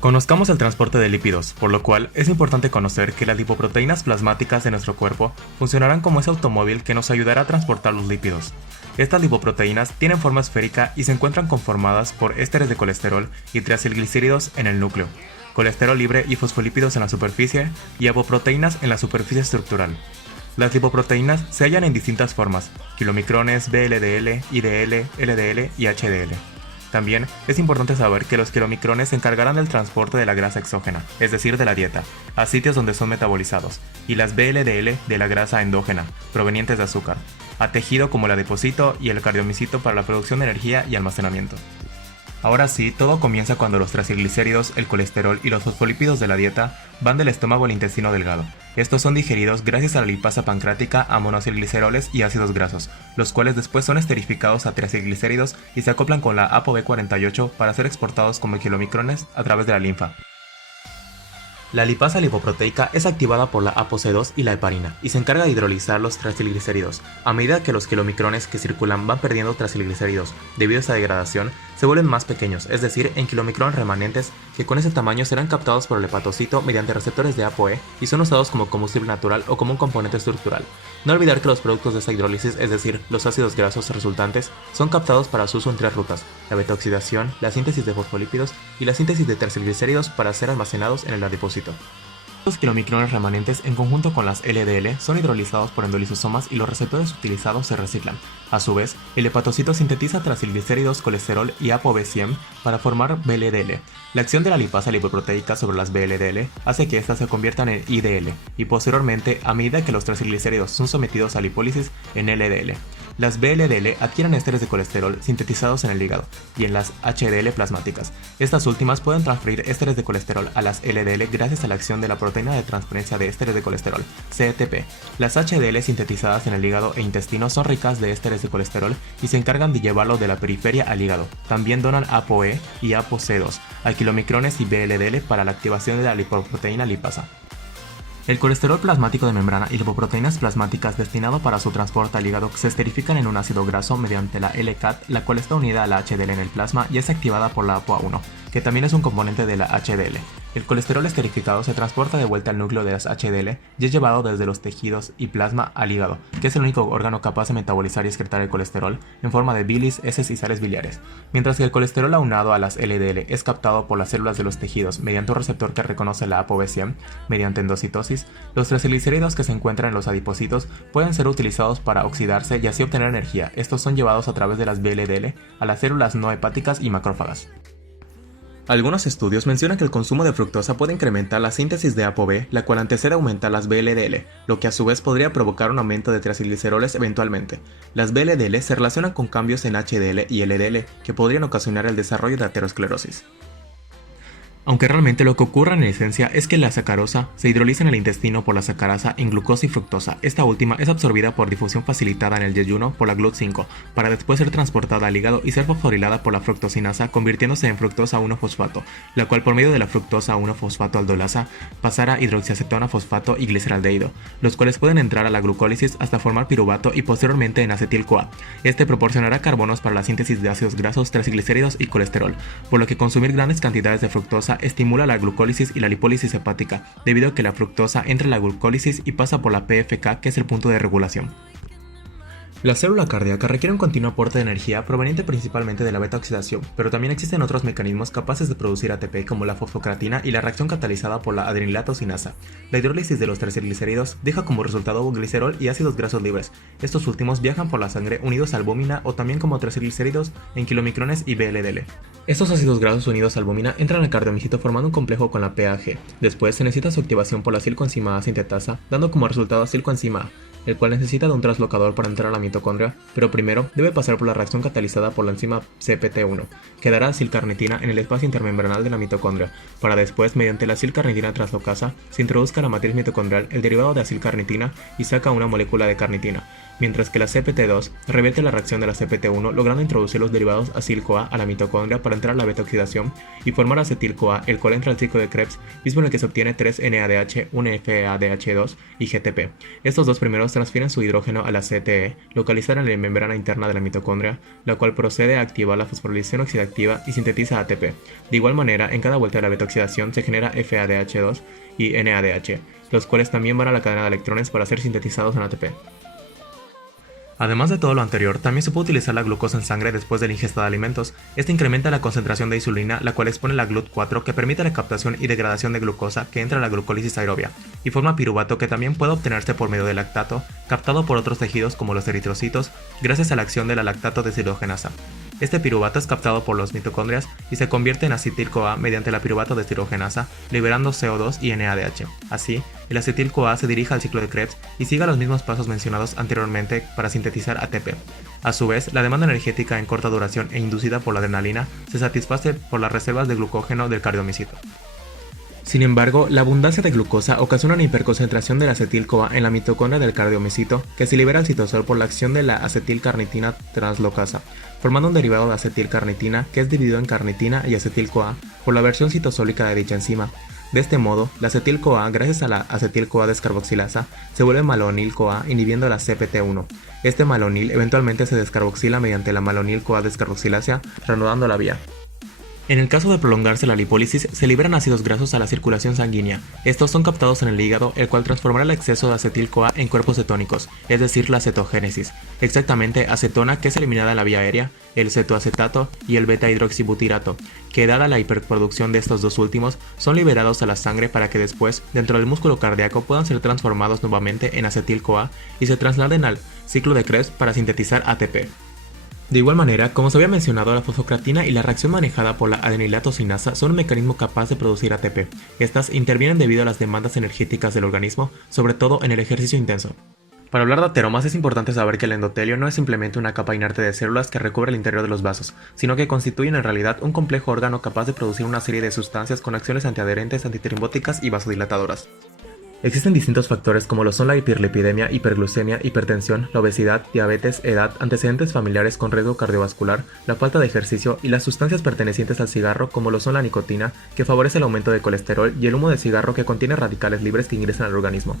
Conozcamos el transporte de lípidos, por lo cual es importante conocer que las lipoproteínas plasmáticas de nuestro cuerpo funcionarán como ese automóvil que nos ayudará a transportar los lípidos. Estas lipoproteínas tienen forma esférica y se encuentran conformadas por ésteres de colesterol y triacilglicéridos en el núcleo, colesterol libre y fosfolípidos en la superficie y apoproteínas en la superficie estructural. Las lipoproteínas se hallan en distintas formas: kilomicrones, VLDL, IDL, LDL y HDL. También es importante saber que los kilomicrones se encargarán del transporte de la grasa exógena, es decir, de la dieta, a sitios donde son metabolizados, y las VLDL de la grasa endógena, provenientes de azúcar, a tejido como el adipocito y el cardiomicito para la producción de energía y almacenamiento. Ahora sí, todo comienza cuando los triglicéridos, el colesterol y los fosfolípidos de la dieta van del estómago al intestino delgado. Estos son digeridos gracias a la lipasa pancreática a monoacilgliceroles y ácidos grasos, los cuales después son esterificados a triacilglicéridos y se acoplan con la ApoB48 para ser exportados como kilomicrones a través de la linfa. La lipasa lipoproteica es activada por la ApoC2 y la heparina y se encarga de hidrolizar los triglicéridos. A medida que los kilomicrones que circulan van perdiendo triglicéridos debido a esta degradación, se vuelven más pequeños, es decir, en kilomicrones remanentes que con ese tamaño serán captados por el hepatocito mediante receptores de ApoE y son usados como combustible natural o como un componente estructural. No olvidar que los productos de esta hidrólisis, es decir, los ácidos grasos resultantes, son captados para su uso en tres rutas: la beta-oxidación, la síntesis de fosfolípidos y la síntesis de triglicéridos para ser almacenados en el adipocito. Los kilomicrones remanentes en conjunto con las LDL son hidrolizados por endolisosomas y los receptores utilizados se reciclan. A su vez, el hepatocito sintetiza triglicéridos, colesterol y ApoB100 para formar VLDL. La acción de la lipasa lipoproteica sobre las VLDL hace que éstas se conviertan en IDL y posteriormente, a medida que los triglicéridos son sometidos a lipólisis, en LDL. Las VLDL adquieren ésteres de colesterol sintetizados en el hígado y en las HDL plasmáticas. Estas últimas pueden transferir ésteres de colesterol a las LDL gracias a la acción de la proteína de transferencia de ésteres de colesterol, CETP. Las HDL sintetizadas en el hígado e intestino son ricas de ésteres de colesterol y se encargan de llevarlo de la periferia al hígado. También donan ApoE y ApoC2 a kilomicrones y VLDL para la activación de la lipoproteína lipasa. El colesterol plasmático de membrana y lipoproteínas plasmáticas destinado para su transporte al hígado se esterifican en un ácido graso mediante la LCAT, la cual está unida a la HDL en el plasma y es activada por la ApoA1, que también es un componente de la HDL. El colesterol esterificado se transporta de vuelta al núcleo de las HDL y es llevado desde los tejidos y plasma al hígado, que es el único órgano capaz de metabolizar y excretar el colesterol en forma de bilis, heces y sales biliares. Mientras que el colesterol aunado a las LDL es captado por las células de los tejidos mediante un receptor que reconoce la ApoB100 mediante endocitosis, los triglicéridos que se encuentran en los adipocitos pueden ser utilizados para oxidarse y así obtener energía. Estos son llevados a través de las VLDL a las células no hepáticas y macrófagas. Algunos estudios mencionan que el consumo de fructosa puede incrementar la síntesis de ApoB, la cual antecede a aumentar las VLDL, lo que a su vez podría provocar un aumento de triacilgliceroles eventualmente. Las VLDL se relacionan con cambios en HDL y LDL que podrían ocasionar el desarrollo de aterosclerosis. Aunque realmente lo que ocurre en esencia es que la sacarosa se hidroliza en el intestino por la sacarasa en glucosa y fructosa. Esta última es absorbida por difusión facilitada en el yeyuno por la GLUT5, para después ser transportada al hígado y ser fosforilada por la fructosinasa, convirtiéndose en fructosa 1-fosfato, la cual por medio de la fructosa 1-fosfato aldolasa pasará a hidroxiacetona fosfato y gliceraldehído, los cuales pueden entrar a la glucólisis hasta formar piruvato y posteriormente en acetil-CoA. Este proporcionará carbonos para la síntesis de ácidos grasos, triglicéridos y colesterol, por lo que consumir grandes cantidades de fructosa estimula la glucólisis y la lipólisis hepática, debido a que la fructosa entra en la glucólisis y pasa por la PFK, que es el punto de regulación. La célula cardíaca requiere un continuo aporte de energía proveniente principalmente de la beta-oxidación, pero también existen otros mecanismos capaces de producir ATP como la fosfocreatina y la reacción catalizada por la adrenilatocinasa. La hidrólisis de los triglicéridos deja como resultado glicerol y ácidos grasos libres. Estos últimos viajan por la sangre unidos a albúmina o también como triglicéridos en kilomicrones y VLDL. Estos ácidos grasos unidos a albúmina entran al cardiomicito formando un complejo con la PAG. Después se necesita su activación por la acilcoenzima A sintetasa, dando como resultado acilcoenzima A, el cual necesita de un translocador para entrar a la mitocondria, pero primero debe pasar por la reacción catalizada por la enzima CPT1, que dará acilcarnitina en el espacio intermembranal de la mitocondria, para después, mediante la acilcarnitina translocasa, se introduzca a la matriz mitocondrial el derivado de acilcarnitina y saca una molécula de carnitina. mientras que la CPT2 revierte la reacción de la CPT1 logrando introducir los derivados acil-CoA a la mitocondria para entrar a la beta-oxidación y formar acetil-CoA, el cual entra al ciclo de Krebs, mismo en el que se obtiene 3-NADH, 1-FADH2 y GTP. Estos dos primeros transfieren su hidrógeno a la CTE, localizada en la membrana interna de la mitocondria, la cual procede a activar la fosforilación oxidativa y sintetiza ATP. De igual manera, en cada vuelta de la beta-oxidación se genera FADH2 y NADH, los cuales también van a la cadena de electrones para ser sintetizados en ATP. Además de todo lo anterior, también se puede utilizar la glucosa en sangre después de la ingesta de alimentos. Este incrementa la concentración de insulina, la cual expone la GLUT4 que permite la captación y degradación de glucosa que entra a la glucólisis aerobia, y forma piruvato que también puede obtenerse por medio del lactato, captado por otros tejidos como los eritrocitos, gracias a la acción de la lactato deshidrogenasa. Este piruvato es captado por los mitocondrias y se convierte en acetil-CoA mediante la piruvato deshidrogenasa, liberando CO2 y NADH. Así, el acetil-CoA se dirige al ciclo de Krebs y sigue los mismos pasos mencionados anteriormente para sintetizar ATP. A su vez, la demanda energética en corta duración e inducida por la adrenalina se satisface por las reservas de glucógeno del cardiomiocito. Sin embargo, la abundancia de glucosa ocasiona una hiperconcentración del acetil-CoA en la mitocondria del cardiomiocito, que se libera al citosol por la acción de la acetilcarnitina translocasa, formando un derivado de acetilcarnitina que es dividido en carnitina y acetil-CoA por la versión citosólica de dicha enzima. De este modo, la acetil-CoA, gracias a la acetil-CoA descarboxilasa, se vuelve malonil-CoA inhibiendo la CPT1. Este malonil eventualmente se descarboxila mediante la malonil-CoA descarboxilasa, reanudando la vía. En el caso de prolongarse la lipólisis, se liberan ácidos grasos a la circulación sanguínea. Estos son captados en el hígado, el cual transformará el exceso de acetil-CoA en cuerpos cetónicos, es decir, la cetogénesis. Exactamente, acetona, que es eliminada en la vía aérea, el cetoacetato y el beta-hidroxibutirato, que dada la hiperproducción de estos dos últimos, son liberados a la sangre para que después, dentro del músculo cardíaco, puedan ser transformados nuevamente en acetil-CoA y se trasladen al ciclo de Krebs para sintetizar ATP. De igual manera, como se había mencionado, la fosfocreatina y la reacción manejada por la adenilato-cinasa son un mecanismo capaz de producir ATP. Estas intervienen debido a las demandas energéticas del organismo, sobre todo en el ejercicio intenso. Para hablar de ateromas es importante saber que el endotelio no es simplemente una capa inerte de células que recubre el interior de los vasos, sino que constituyen en realidad un complejo órgano capaz de producir una serie de sustancias con acciones antiadherentes, antitrombóticas y vasodilatadoras. Existen distintos factores como lo son la hiperlipidemia, hiperglucemia, hipertensión, la obesidad, diabetes, edad, antecedentes familiares con riesgo cardiovascular, la falta de ejercicio y las sustancias pertenecientes al cigarro como lo son la nicotina, que favorece el aumento de colesterol, y el humo de cigarro que contiene radicales libres que ingresan al organismo.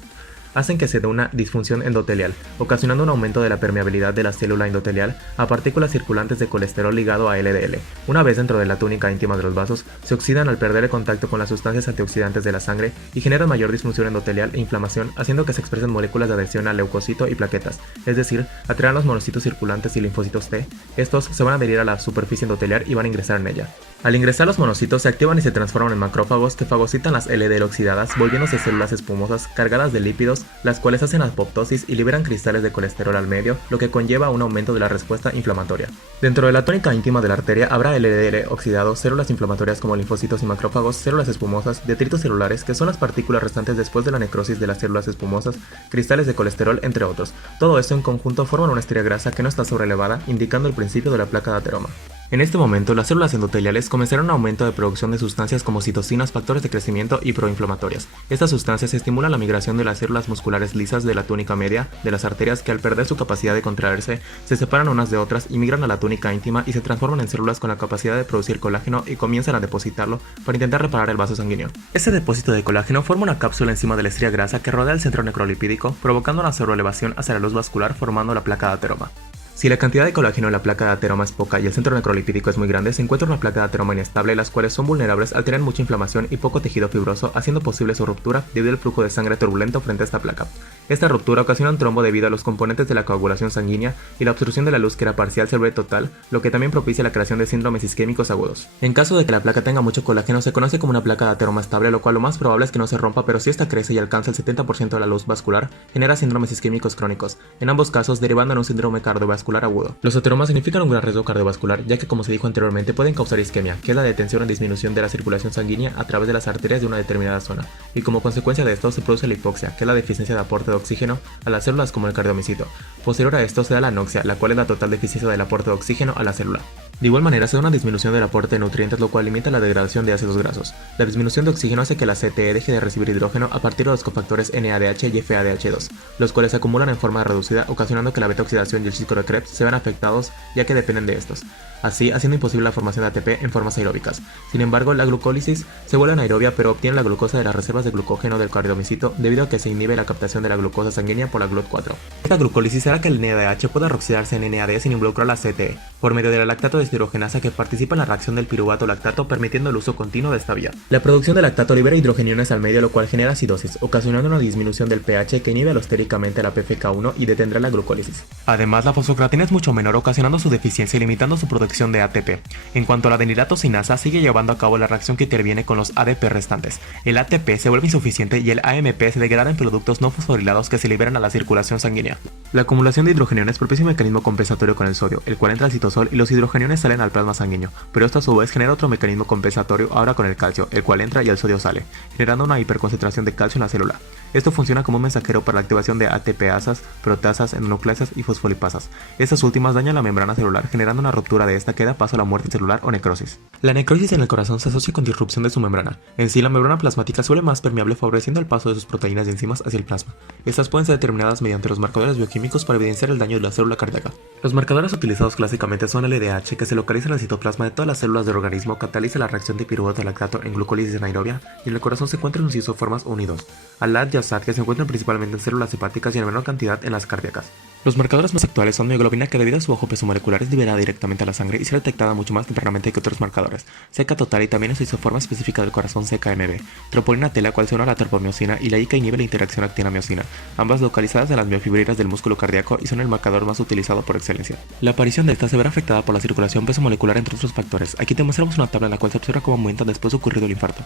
Hacen que se dé una disfunción endotelial, ocasionando un aumento de la permeabilidad de la célula endotelial a partículas circulantes de colesterol ligado a LDL. Una vez dentro de la túnica íntima de los vasos, se oxidan al perder el contacto con las sustancias antioxidantes de la sangre y generan mayor disfunción endotelial e inflamación, haciendo que se expresen moléculas de adhesión al leucocito y plaquetas, es decir, atraerán los monocitos circulantes y linfocitos T. Estos se van a adherir a la superficie endoteliar y van a ingresar en ella. Al ingresar los monocitos se activan y se transforman en macrófagos que fagocitan las LDL oxidadas, volviéndose células espumosas cargadas de lípidos, las cuales hacen apoptosis y liberan cristales de colesterol al medio, lo que conlleva un aumento de la respuesta inflamatoria. Dentro de la tónica íntima de la arteria habrá LDL oxidado, células inflamatorias como linfocitos y macrófagos, células espumosas, detritos celulares, que son las partículas restantes después de la necrosis de las células espumosas, cristales de colesterol, entre otros. Todo esto en conjunto forman una estría grasa que no está sobrelevada, indicando el principio de la placa de ateroma. En este momento, las células endoteliales comenzaron un aumento de producción de sustancias como citocinas, factores de crecimiento y proinflamatorias. Estas sustancias estimulan la migración de las células musculares lisas de la túnica media de las arterias, que al perder su capacidad de contraerse, se separan unas de otras y migran a la túnica íntima y se transforman en células con la capacidad de producir colágeno y comienzan a depositarlo para intentar reparar el vaso sanguíneo. Este depósito de colágeno forma una cápsula encima de la estría grasa que rodea el centro necrolipídico, provocando una sobreelevación hacia la luz vascular formando la placa de ateroma. Si la cantidad de colágeno en la placa de ateroma es poca y el centro necrolipídico es muy grande, se encuentra una placa de ateroma inestable, las cuales son vulnerables al tener mucha inflamación y poco tejido fibroso, haciendo posible su ruptura debido al flujo de sangre turbulento frente a esta placa. Esta ruptura ocasiona un trombo debido a los componentes de la coagulación sanguínea y la obstrucción de la luz que era parcial se vuelve total, lo que también propicia la creación de síndromes isquémicos agudos. En caso de que la placa tenga mucho colágeno, se conoce como una placa de ateroma estable, lo cual lo más probable es que no se rompa, pero si esta crece y alcanza el 70% de la luz vascular, genera síndromes isquémicos crónicos, en ambos casos derivando en un síndrome cardiovascular agudo. Los ateromas significan un gran riesgo cardiovascular, ya que, como se dijo anteriormente, pueden causar isquemia, que es la detención o disminución de la circulación sanguínea a través de las arterias de una determinada zona, y como consecuencia de esto se produce la hipoxia, que es la deficiencia de aporte de oxígeno a las células como el cardiomiocito. Posterior a esto se da la anoxia, la cual es la total deficiencia del aporte de oxígeno a la célula. De igual manera, se da una disminución del aporte de nutrientes, lo cual limita la degradación de ácidos grasos. La disminución de oxígeno hace que la CTE deje de recibir hidrógeno a partir de los cofactores NADH y FADH2, los cuales se acumulan en forma reducida, ocasionando que la beta-oxidación y el ciclo de Krebs se vean afectados ya que dependen de estos, así haciendo imposible la formación de ATP en formas aeróbicas. Sin embargo, la glucólisis se vuelve anaerobia, pero obtiene la glucosa de las reservas de glucógeno del cardiomiocito debido a que se inhibe la captación de la glucosa sanguínea por la GLUT4. Esta glucólisis hará que el NADH pueda reoxidarse en NAD sin involucrar la CTE, por medio de la lactato deshidrogenasa que participa en la reacción del piruvato lactato, permitiendo el uso continuo de esta vía. La producción de lactato libera hidrogeniones al medio, lo cual genera acidosis, ocasionando una disminución del pH que inhibe alostéricamente la PFK1 y detendrá la glucólisis. Además, la fosfocreatina es mucho menor, ocasionando su deficiencia y limitando su producción de ATP. En cuanto a la adenilatocinasa, sigue llevando a cabo la reacción que interviene con los ADP restantes. El ATP se vuelve insuficiente y el AMP se degrada en productos no fosforilados que se liberan a la circulación sanguínea. La acumulación de hidrogeniones propicia un mecanismo compensatorio con el sodio, el cual entra al citosol y los hidrogeniones salen al plasma sanguíneo, pero esto a su vez genera otro mecanismo compensatorio ahora con el calcio, el cual entra y el sodio sale, generando una hiperconcentración de calcio en la célula. Esto funciona como un mensajero para la activación de ATPasas, proteasas, endonucleasas y fosfolipasas. Estas últimas dañan la membrana celular, generando una ruptura de esta que da paso a la muerte celular o necrosis. La necrosis en el corazón se asocia con disrupción de su membrana. En sí, la membrana plasmática suele más permeable, favoreciendo el paso de sus proteínas y enzimas hacia el plasma. Estas pueden ser determinadas mediante los marcadores bioquímicos para evidenciar el daño de la célula cardíaca. Los marcadores utilizados clásicamente son el LDH, que se localiza en el citoplasma de todas las células del organismo, cataliza la reacción de piruvato lactato en glucólisis anaerobia, y en el corazón se encuentran en sus isoformas 1 y 2. ALAT y ASAT, que se encuentran principalmente en células hepáticas y en menor cantidad en las cardíacas. Los marcadores más actuales son mioglobina, que debido a su bajo peso molecular es liberada directamente a la sangre y será detectada mucho más tempranamente que otros marcadores. CK total y también es su isoforma específica del corazón CKMB. Troponina T, la cual se une a la tropomiosina, y la I, que inhibe la interacción actina-miosina, ambas localizadas en las miofibrilas del músculo cardíaco y son el marcador más utilizado por excelencia. La aparición de esta se verá afectada por la circulación, peso molecular, entre otros factores. Aquí te mostramos una tabla en la cual se observa cómo aumenta después de ocurrido el infarto.